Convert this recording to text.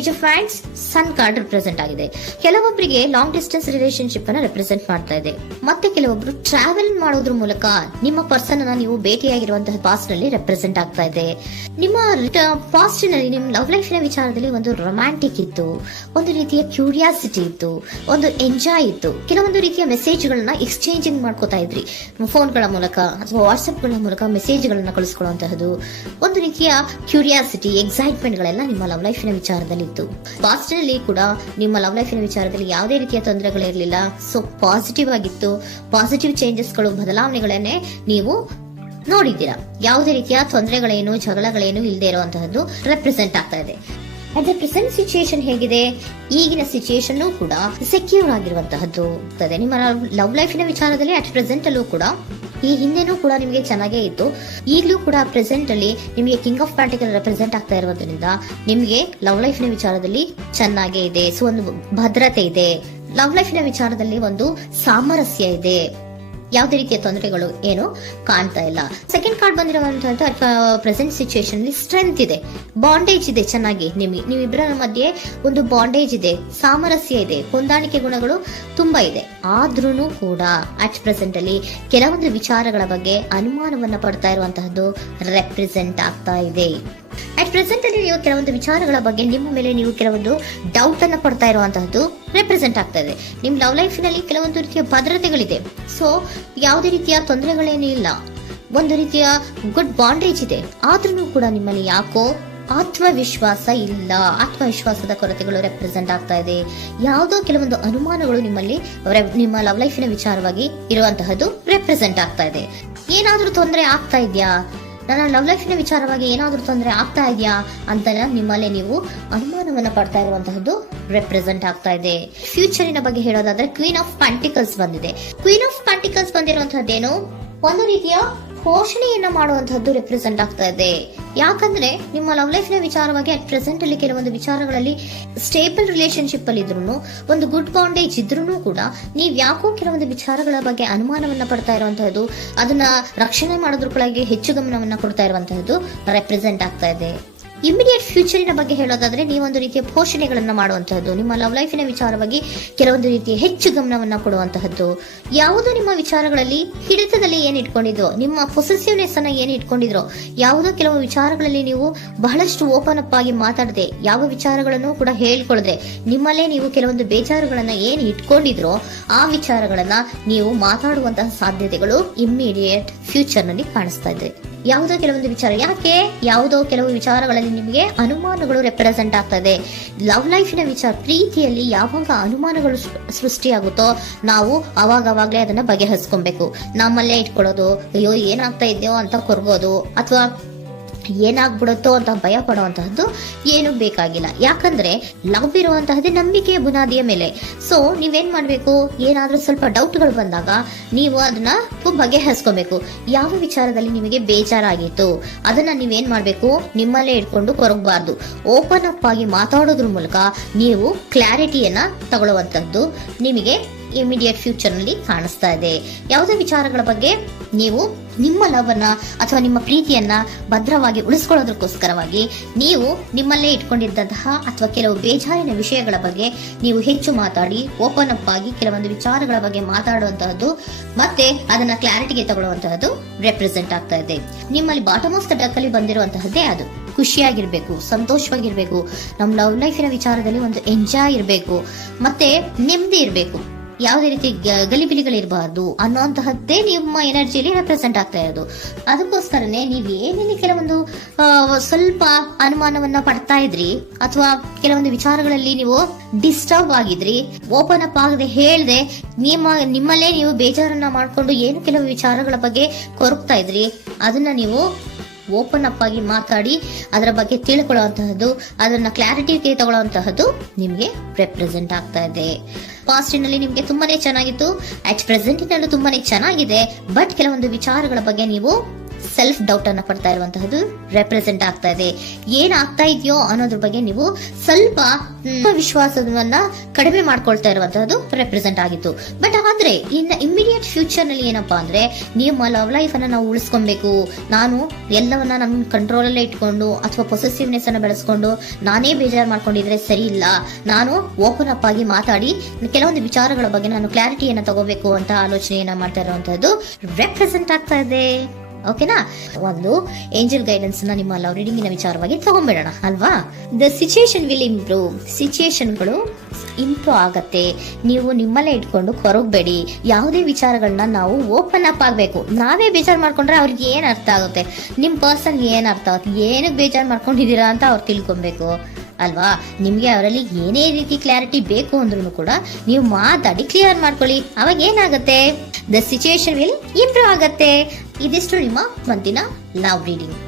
Page of wands sun card represent ಆಗಿದೆ. ಕೆಲವೊಬ್ಬರಿಗೆ long distance relationship ಅನ್ನ ರೆಪ್ರೆಸೆಂಟ್ ಮಾಡ್ತಾ ಇದೆ. ಮತ್ತೆ ಕೆಲವೊಬ್ರು ಟ್ರಾವೆಲ್ ಮಾಡೋದ್ರ ಮೂಲಕ ನಿಮ್ಮ ಪರ್ಸನ್ ಅನ್ನ ನೀವು ಭೇಟಿಯಾಗಿರುವಂತಹ ಪಾಸ್ಟ್ ನಲ್ಲಿ ರೆಪ್ರೆಸೆಂಟ್ ಆಗ್ತಾ ಇದೆ. ನಿಮ್ಮ ಪಾಸ್ಟ್ ನಲ್ಲಿ ನಿಮ್ಮ ಲವ್ ಲೈಫ್ ನ ವಿಚಾರದಲ್ಲಿ ಒಂದು ರೊಮ್ಯಾಂಟಿಕ್ ಇತ್ತು, ಒಂದು ರೀತಿಯ ಕ್ಯೂರಿಯಾಸಿಟಿ ಇತ್ತು, ಒಂದು ಎಂಜಾಯ್ ಇತ್ತು. ಕೆಲವೊಂದು ರೀತಿಯ ಮೆಸೇಜ್ ಗಳನ್ನ ಎಕ್ಸ್ಚೇಂಜಿಂಗ್ ಮಾಡ್ಕೋತಾ ಇದ್ರಿ, ಫೋನ್ಗಳ ಮೂಲಕ ಅಥವಾ ವಾಟ್ಸ್ಆಪ್ ಗಳ ಮೂಲಕ ಮೆಸೇಜ್ ಗಳನ್ನ ಕಳಿಸ್ಕೊಳ್ಳುವಂತಹದ್ದು, ಒಂದು ರೀತಿಯ ಕ್ಯೂರಿಯಾಸಿಟಿ, ಎಕ್ಸೈಟ್ಮೆಂಟ್ ಗಳೆಲ್ಲ ನಿಮ್ಮ ಲವ್ ಲೈಫ್ ನ ವಿಚಾರದಲ್ಲಿ ಇತ್ತು. ಪಾಸ್ಟ್ ನಲ್ಲಿ ಕೂಡ ನಿಮ್ಮ ಲವ್ ಲೈಫ್ ನ ವಿಚಾರದಲ್ಲಿ ಯಾವುದೇ ರೀತಿಯ ತೊಂದರೆಗಳಿರಲಿಲ್ಲ. ಸೊ ಪಾಸಿಟಿವ್ ಆಗಿತ್ತು. ಪಾಸಿಟಿವ್ ಚೇಂಜಸ್ ಗಳು, ಬದಲಾವಣೆಗಳನ್ನೇ ನೀವು ನೋಡಿದ್ದೀರಾ. ಯಾವುದೇ ರೀತಿಯ ತೊಂದರೆಗಳೇನು, ಜಗಳಗಳೇನು ಇಲ್ಲದೆ ಇರುವಂತಹದ್ದು ರೆಪ್ರೆಸೆಂಟ್ ಆಗ್ತಾ ಇದೆ. ಅಟ್ ದ ಪ್ರೆಸೆಂಟ್ ಸಿಚುಯೇಷನ್ ಹೇಗಿದೆ? ಈಗಿನ ಸಿಚುಯೇಷನ್ ಕೂಡ ಸೆಕ್ಯೂರ್ ಆಗಿರುವಂತಹದ್ದು. ನಿಮ್ಮ ಲವ್ ಲೈಫ್ ನ ವಿಚಾರದಲ್ಲಿ ಅಟ್ ಪ್ರೆಸೆಂಟ್ ಅಲ್ಲೂ ಕೂಡ, ಈ ಹಿಂದೆನೂ ಕೂಡ ನಿಮಗೆ ಚೆನ್ನಾಗೇ ಇತ್ತು, ಈಗಲೂ ಕೂಡ ಪ್ರೆಸೆಂಟ್ ಅಲ್ಲಿ ನಿಮಗೆ ಕಿಂಗ್ ಆಫ್ ಪ್ಯಾಂಟಿಕಲ್ ರೆಪ್ರೆಸೆಂಟ್ ಆಗ್ತಾ ಇರೋದ್ರಿಂದ ನಿಮಗೆ ಲವ್ ಲೈಫ್ ನ ವಿಚಾರದಲ್ಲಿ ಚೆನ್ನಾಗೇ ಇದೆ. ಸೊ ಒಂದು ಭದ್ರತೆ ಇದೆ. ಲವ್ ಲೈಫ್ ನ ವಿಚಾರದಲ್ಲಿ ಒಂದು ಸಾಮರಸ್ಯ ಇದೆ. ಯಾವುದೇ ರೀತಿಯ ತೊಂದರೆಗಳು ಏನು ಕಾಣ್ತಾ ಇಲ್ಲ. ಸೆಕೆಂಡ್ ಕಾರ್ಡ್ ಬಂದಿರುವಂತಹ ಪ್ರೆಸೆಂಟ್ ಸಿಚುಯೇಷನ್ ಅಲ್ಲಿ ಸ್ಟ್ರೆಂತ್ ಇದೆ, ಬಾಂಡೇಜ್ ಇದೆ. ಚೆನ್ನಾಗಿ ನೀವಿಬ್ಬರ ಮಧ್ಯೆ ಒಂದು ಬಾಂಡೇಜ್ ಇದೆ, ಸಾಮರಸ್ಯ ಇದೆ, ಹೊಂದಾಣಿಕೆ ಗುಣಗಳು ತುಂಬಾ ಇದೆ. ಆದ್ರೂ ಕೂಡ ಅಟ್ ಪ್ರೆಸೆಂಟ್ ಅಲ್ಲಿ ಕೆಲವೊಂದು ವಿಚಾರಗಳ ಬಗ್ಗೆ ಅನುಮಾನವನ್ನ ಪಡ್ತಾ ಇರುವಂತಹದ್ದು ರೆಪ್ರೆಸೆಂಟ್ ಆಗ್ತಾ ಇದೆ. ಅಟ್ ಪ್ರೆಸೆಂಟ್ ಅಲ್ಲಿ ನೀವು ಕೆಲವೊಂದು ವಿಚಾರಗಳ ಬಗ್ಗೆ ನಿಮ್ಮ ಮೇಲೆ ನೀವು ಕೆಲವೊಂದು ಡೌಟ್ ಅನ್ನ ಪಡ್ತಾ ಇರುವಂತಹದ್ದು ರೆಪ್ರೆಸೆಂಟ್ ಆಗ್ತಾ ಇದೆ. ನಿಮ್ ಲವ್ ಲೈಫ್ ನಲ್ಲಿ ಕೆಲವೊಂದು ರೀತಿಯ ಭದ್ರತೆಗಳಿದೆ. ಸೊ ಯಾವುದೇ ರೀತಿಯ ತೊಂದರೆಗಳೇನೂ ಇಲ್ಲ, ಒಂದು ರೀತಿಯ ಗುಡ್ ಬಾಂಡೇಜ್ ಇದೆ. ಆದ್ರೂ ಕೂಡ ನಿಮ್ಮಲ್ಲಿ ಯಾಕೋ ಆತ್ಮವಿಶ್ವಾಸ ಇಲ್ಲ, ಆತ್ಮವಿಶ್ವಾಸದ ಕೊರತೆಗಳು ರೆಪ್ರೆಸೆಂಟ್ ಆಗ್ತಾ ಇದೆ. ಯಾವುದೋ ಕೆಲವೊಂದು ಅನುಮಾನಗಳು ನಿಮ್ಮಲ್ಲಿ ನಿಮ್ಮ ಲವ್ ಲೈಫಿನ ವಿಚಾರವಾಗಿ ಇರುವಂತಹದ್ದು ರೆಪ್ರೆಸೆಂಟ್ ಆಗ್ತಾ ಇದೆ. ಏನಾದ್ರೂ ತೊಂದರೆ ಆಗ್ತಾ ಇದೆಯಾ, ನನ್ನ ಲವ್ ಲೈಫಿನ ವಿಚಾರವಾಗಿ ಏನಾದ್ರೂ ತೊಂದರೆ ಆಗ್ತಾ ಇದೆಯಾ ಅಂತ ನಿಮ್ಮಲ್ಲೇ ನೀವು ಅನುಮಾನವನ್ನ ಪಡ್ತಾ ಇರುವಂತಹದ್ದು ರೆಪ್ರೆಸೆಂಟ್ ಆಗ್ತಾ ಇದೆ. ಫ್ಯೂಚರಿನ ಬಗ್ಗೆ ಹೇಳೋದಾದ್ರೆ ಕ್ವೀನ್ ಆಫ್ ಪ್ಯಾಂಟಿಕಲ್ಸ್ ಬಂದಿದೆ. ಕ್ವೀನ್ ಆಫ್ ಪ್ಯಾಂಟಿಕಲ್ಸ್ ಬಂದಿರುವಂತಹದ್ದೇನು, ಒಂದು ರೀತಿಯ ಪೋಷಣೆಯನ್ನ ಮಾಡುವಂತಹದ್ದು ರೆಪ್ರೆಸೆಂಟ್ ಆಗ್ತಾ ಇದೆ. ಯಾಕಂದ್ರೆ ನಿಮ್ಮ ಲವ್ ಲೈಫ್ ನ ವಿಚಾರವಾಗಿ ಅಟ್ ಪ್ರೆಸೆಂಟ್ ಅಲ್ಲಿ ಕೆಲವೊಂದು ವಿಚಾರಗಳಲ್ಲಿ ಸ್ಟೇಬಲ್ ರಿಲೇಶನ್ಶಿಪ್ ಅಲ್ಲಿ ಇದ್ರು, ಒಂದು ಗುಡ್ ಬಾಂಡೇಜ್ ಇದ್ರೂ ಕೂಡ ನೀವ್ ಯಾಕೋ ಕೆಲವೊಂದು ವಿಚಾರಗಳ ಬಗ್ಗೆ ಅನುಮಾನವನ್ನ ಪಡ್ತಾ ಇರುವಂತಹದ್ದು, ಅದನ್ನ ರಕ್ಷಣೆ ಮಾಡೋದ್ರೊಳಗೆ ಹೆಚ್ಚು ಗಮನವನ್ನ ಕೊಡ್ತಾ ಇರುವಂತಹದ್ದು ರೆಪ್ರೆಸೆಂಟ್ ಆಗ್ತಾ ಇದೆ. ಇಮಿಡಿಯೇಟ್ ಫ್ಯೂಚರಿನ ಬಗ್ಗೆ ಹೇಳೋದಾದ್ರೆ ನೀವೊಂದು ರೀತಿಯ ಪೋಷಣೆಗಳನ್ನ ಮಾಡುವಂತಹದ್ದು, ನಿಮ್ಮ ಲವ್ ಲೈಫಿನ ವಿಚಾರವಾಗಿ ಕೆಲವೊಂದು ರೀತಿಯ ಹೆಚ್ಚು ಗಮನವನ್ನ ಕೊಡುವಂತಹದ್ದು, ಯಾವುದೋ ನಿಮ್ಮ ವಿಚಾರಗಳಲ್ಲಿ ಹಿಡಿತದಲ್ಲಿ ಏನ್ ಇಟ್ಕೊಂಡಿದ್ರೋ, ನಿಮ್ಮ ಪೊಸೆಸಿವ್ನೆಸ್ ಅನ್ನ ಏನ್ ಇಟ್ಕೊಂಡಿದ್ರೋ, ಯಾವುದೋ ಕೆಲವು ವಿಚಾರಗಳಲ್ಲಿ ನೀವು ಬಹಳಷ್ಟು ಓಪನ್ ಅಪ್ ಆಗಿ ಮಾತಾಡದೆ, ಯಾವ ವಿಚಾರಗಳನ್ನು ಕೂಡ ಹೇಳ್ಕೊಳ್ಳದೆ, ನಿಮ್ಮಲ್ಲೇ ನೀವು ಕೆಲವೊಂದು ಬೇಜಾರುಗಳನ್ನ ಏನ್ ಇಟ್ಕೊಂಡಿದ್ರೋ ಆ ವಿಚಾರಗಳನ್ನ ನೀವು ಮಾತಾಡುವಂತಹ ಸಾಧ್ಯತೆಗಳು ಇಮಿಡಿಯೇಟ್ ಫ್ಯೂಚರ್ ನಲ್ಲಿ ಕಾಣಿಸ್ತಾ ಇದೆ. ಯಾವುದೋ ಕೆಲವೊಂದು ವಿಚಾರ, ಯಾಕೆ ಯಾವುದೋ ಕೆಲವು ವಿಚಾರಗಳಲ್ಲಿ ನಿಮಗೆ ಅನುಮಾನಗಳು ರೆಪ್ರೆಸೆಂಟ್ ಆಗ್ತಾ ಇದೆ. ಲವ್ ಲೈಫಿನ ವಿಚಾರ, ಪ್ರೀತಿಯಲ್ಲಿ ಯಾವಾಗ ಅನುಮಾನಗಳು ಸೃಷ್ಟಿಯಾಗುತ್ತೋ ನಾವು ಅವಾಗವಾಗ್ಲೇ ಅದನ್ನ ಬಗೆಹರಿಸ್ಕೊಬೇಕು. ನಮ್ಮಲ್ಲೇ ಇಟ್ಕೊಳ್ಳೋದು, ಅಯ್ಯೋ ಏನಾಗ್ತಾ ಇದೆಯೋ ಅಂತ ಕೊರಗೋದು ಅಥವಾ ಏನಾಗ್ಬಿಡುತ್ತೋ ಅಂತ ಭಯ ಪಡುವಂತಹದ್ದು ಏನು ಬೇಕಾಗಿಲ್ಲ. ಯಾಕಂದ್ರೆ ಲವ್ ಇರುವಂತಹದ್ದೇ ನಂಬಿಕೆಯ ಬುನಾದಿಯ ಮೇಲೆ. ಸೊ ನೀವೇನ್ ಮಾಡ್ಬೇಕು, ಏನಾದ್ರೂ ಸ್ವಲ್ಪ ಡೌಟ್ಗಳು ಬಂದಾಗ ನೀವು ಅದನ್ನ ಬಗೆಹರಿಸ್ಕೊಬೇಕು. ಯಾವ ವಿಚಾರದಲ್ಲಿ ನಿಮಗೆ ಬೇಜಾರಾಗಿತ್ತು ಅದನ್ನ ನೀವೇನ್ ಮಾಡ್ಬೇಕು, ನಿಮ್ಮಲ್ಲೇ ಇಟ್ಕೊಂಡು ಕೊರಗಬಾರ್ದು. ಓಪನ್ ಅಪ್ ಆಗಿ ಮಾತಾಡೋದ್ರ ಮೂಲಕ ನೀವು ಕ್ಲಾರಿಟಿಯನ್ನ ತಗೊಳ್ಳುವಂತದ್ದು ನಿಮಗೆ ಇಮಿಡಿಯೇಟ್ ಫ್ಯೂಚರ್ ನಲ್ಲಿ ಕಾಣಿಸ್ತಾ ಇದೆ. ಯಾವುದೇ ವಿಚಾರಗಳ ಬಗ್ಗೆ ನೀವು ನಿಮ್ಮ ಲವ್ ಅನ್ನ ಅಥವಾ ನಿಮ್ಮ ಪ್ರೀತಿಯನ್ನ ಭದ್ರವಾಗಿ ಉಳಿಸ್ಕೊಳ್ಳೋದಕ್ಕೋಸ್ಕರವಾಗಿ ನೀವು ನಿಮ್ಮಲ್ಲೇ ಇಟ್ಕೊಂಡಿದ್ದಂತಹ ಅಥವಾ ಕೆಲವು ಬೇಜಾರಿನ ವಿಷಯಗಳ ಬಗ್ಗೆ ನೀವು ಹೆಚ್ಚು ಮಾತಾಡಿ, ಓಪನ್ ಅಪ್ ಆಗಿ ಕೆಲವೊಂದು ವಿಚಾರಗಳ ಬಗ್ಗೆ ಮಾತಾಡುವಂತಹದ್ದು ಮತ್ತೆ ಅದನ್ನ ಕ್ಲಾರಿಟಿಗೆ ತಗೊಳ್ಳುವಂತಹದ್ದು ರೆಪ್ರೆಸೆಂಟ್ ಆಗ್ತಾ ಇದೆ. ನಿಮ್ಮಲ್ಲಿ ಬಾಟಮ್ ಆಫ್ ದ ಡೆಕ್ ಅಲ್ಲಿ ಬಂದಿರುವಂತಹದ್ದೇ ಅದು. ಖುಷಿಯಾಗಿರ್ಬೇಕು, ಸಂತೋಷವಾಗಿರ್ಬೇಕು, ನಮ್ಮ ಲವ್ ಲೈಫಿನ ವಿಚಾರದಲ್ಲಿ ಒಂದು ಎಂಜಾಯ್ ಇರಬೇಕು, ಮತ್ತೆ ನೆಮ್ಮದಿ ಇರಬೇಕು, ಯಾವುದೇ ರೀತಿ ಗಲಿಬಿಲಿಗಳಿರಬಾರ್ದು ಅನ್ನೋಂತಹದ್ದೇ ನಿಮ್ಮ ಎನರ್ಜಿಯಲ್ಲಿ ರೆಪ್ರೆಸೆಂಟ್ ಆಗ್ತಾ ಇರೋದು. ಅದಕ್ಕೋಸ್ಕರನೇ ನೀವು ಏನೇನು ಕೆಲವೊಂದು ಸ್ವಲ್ಪ ಅನುಮಾನವನ್ನ ಪಡ್ತಾ ಇದ್ರಿ ಅಥವಾ ಕೆಲವೊಂದು ವಿಚಾರಗಳಲ್ಲಿ ನೀವು ಡಿಸ್ಟರ್ಬ್ ಆಗಿದ್ರಿ, ಓಪನ್ ಅಪ್ ಆಗದೆ ಹೇಳ್ದೆ ನಿಮ್ಮಲ್ಲೇ ನೀವು ಬೇಜಾರನ್ನ ಮಾಡ್ಕೊಂಡು ಏನು ಕೆಲವು ವಿಚಾರಗಳ ಬಗ್ಗೆ ಕೊರಗ್ತಾ ಇದ್ರಿ, ಅದನ್ನ ನೀವು ಓಪನ್ ಅಪ್ ಆಗಿ ಮಾತಾಡಿ ಅದರ ಬಗ್ಗೆ ತಿಳ್ಕೊಳ್ಳುವಂತಹದ್ದು, ಅದನ್ನ ಕ್ಲಾರಿಟಿಗೆ ತಗೊಳ್ಳುವಂತಹದ್ದು ನಿಮಗೆ ರೆಪ್ರೆಸೆಂಟ್ ಆಗ್ತಾ ಇದೆ. ಪಾಸ್ಟಿನಲ್ಲಿ ನಿಮ್ಗೆ ತುಂಬಾನೇ ಚೆನ್ನಾಗಿತ್ತು, ಅಟ್ ಪ್ರೆಸೆಂಟಿನಲ್ಲೂ ತುಂಬಾನೇ ಚೆನ್ನಾಗಿದೆ. ಬಟ್ ಕೆಲವೊಂದು ವಿಚಾರಗಳ ಬಗ್ಗೆ ನೀವು ಸೆಲ್ಫ್ ಡೌಟ್ ಅನ್ನ ಪಡ್ತಾ ಇರುವಂತಹದ್ದು ರೆಪ್ರೆಸೆಂಟ್ ಆಗ್ತಾ ಇದೆ. ಏನಾಗ್ತಾ ಇದೆಯೋ ಅನ್ನೋದ್ರ ಬಗ್ಗೆ ನೀವು ಸ್ವಲ್ಪ ವಿಶ್ವಾಸವನ್ನ ಕಡಿಮೆ ಮಾಡ್ಕೊಳ್ತಾ ಇರುವಂತಹದ್ದು ರೆಪ್ರೆಸೆಂಟ್ ಆಗಿತ್ತು. ಬಟ್ ಆದ್ರೆ ಇನ್ನು ಇಮಿಡಿಯೇಟ್ ಫ್ಯೂಚರ್ ನಲ್ಲಿ ಏನಪ್ಪಾ ಅಂದ್ರೆ ನಿಮ್ಮ ಲವ್ ಲೈಫ್ ಅನ್ನ ನಾವು ಉಳಿಸ್ಕೊಬೇಕು, ನಾನು ಎಲ್ಲವನ್ನ ನನ್ನ ಕಂಟ್ರೋಲ್ ಅಲ್ಲೇ ಇಟ್ಕೊಂಡು ಅಥವಾ ಪೊಸೆಸಿವ್ನೆಸ್ ಅನ್ನ ಬೆಳೆಸ್ಕೊಂಡು ನಾನೇ ಬೇಜಾರು ಮಾಡ್ಕೊಂಡಿದ್ರೆ ಸರಿ ಇಲ್ಲ, ನಾನು ಓಪನ್ ಅಪ್ ಆಗಿ ಮಾತಾಡಿ ಕೆಲವೊಂದು ವಿಚಾರಗಳ ಬಗ್ಗೆ ನಾನು ಕ್ಲಾರಿಟಿಯನ್ನ ತಗೋಬೇಕು ಅಂತ ಆಲೋಚನೆಯನ್ನ ಮಾಡ್ತಾ ಇರುವಂತಹದ್ದು ರೆಪ್ರೆಸೆಂಟ್ ಆಗ್ತಾ ಇದೆ. ಓಕೆನಾ? ಒಂದು ಏಂಜಲ್ ಗೈಡೆನ್ಸ್ ನ ನಿಮ್ಮ ಲವ್ ರೀಡಿಂಗಿನ ವಿಚಾರವಾಗಿ ತಗೊಂಡ್ಬಿಡೋಣ ಅಲ್ವಾ. The situation will improve. ಸಿಚುಯೇಷನ್ಗಳು ಇಂಪ್ರೂವ್ ಆಗತ್ತೆ. ನೀವು ನಿಮ್ಮಲ್ಲೇ ಇಟ್ಕೊಂಡು ಕೊರಗಬೇಡಿ. ಯಾವುದೇ ವಿಚಾರಗಳನ್ನ ನಾವು ಓಪನ್ ಅಪ್ ಆಗ್ಬೇಕು. ನಾವೇ ಬೇಜಾರು ಮಾಡ್ಕೊಂಡ್ರೆ ಅವ್ರಿಗೆ ಏನ್ ಅರ್ಥ ಆಗುತ್ತೆ, ನಿಮ್ ಪರ್ಸನ್ ಏನ್ ಅರ್ಥ ಆಗುತ್ತೆ, ಏನಕ್ಕೆ ಬೇಜಾರು ಮಾಡ್ಕೊಂಡಿದ್ದೀರಾ ಅಂತ ಅವ್ರು ತಿಳ್ಕೊಬೇಕು ಅಲ್ವಾ. ನಿಮ್ಗೆ ಅವರಲ್ಲಿ ಏನೇ ರೀತಿ ಕ್ಲಾರಿಟಿ ಬೇಕು ಅಂದ್ರೂ ಕೂಡ ನೀವು ಮಾತಾಡಿ ಕ್ಲಿಯರ್ ಮಾಡ್ಕೊಳ್ಳಿ. ಅವಾಗ ಏನಾಗುತ್ತೆ, ದ ಸಿಚುಯೇಷನ್ ವಿಲ್ ಇಂಪ್ರೂವ್ ಆಗತ್ತೆ. ಇದಿಷ್ಟು ನಿಮ್ಮ ಮಂತಿನ ಲವ್ ರೀಡಿಂಗ್.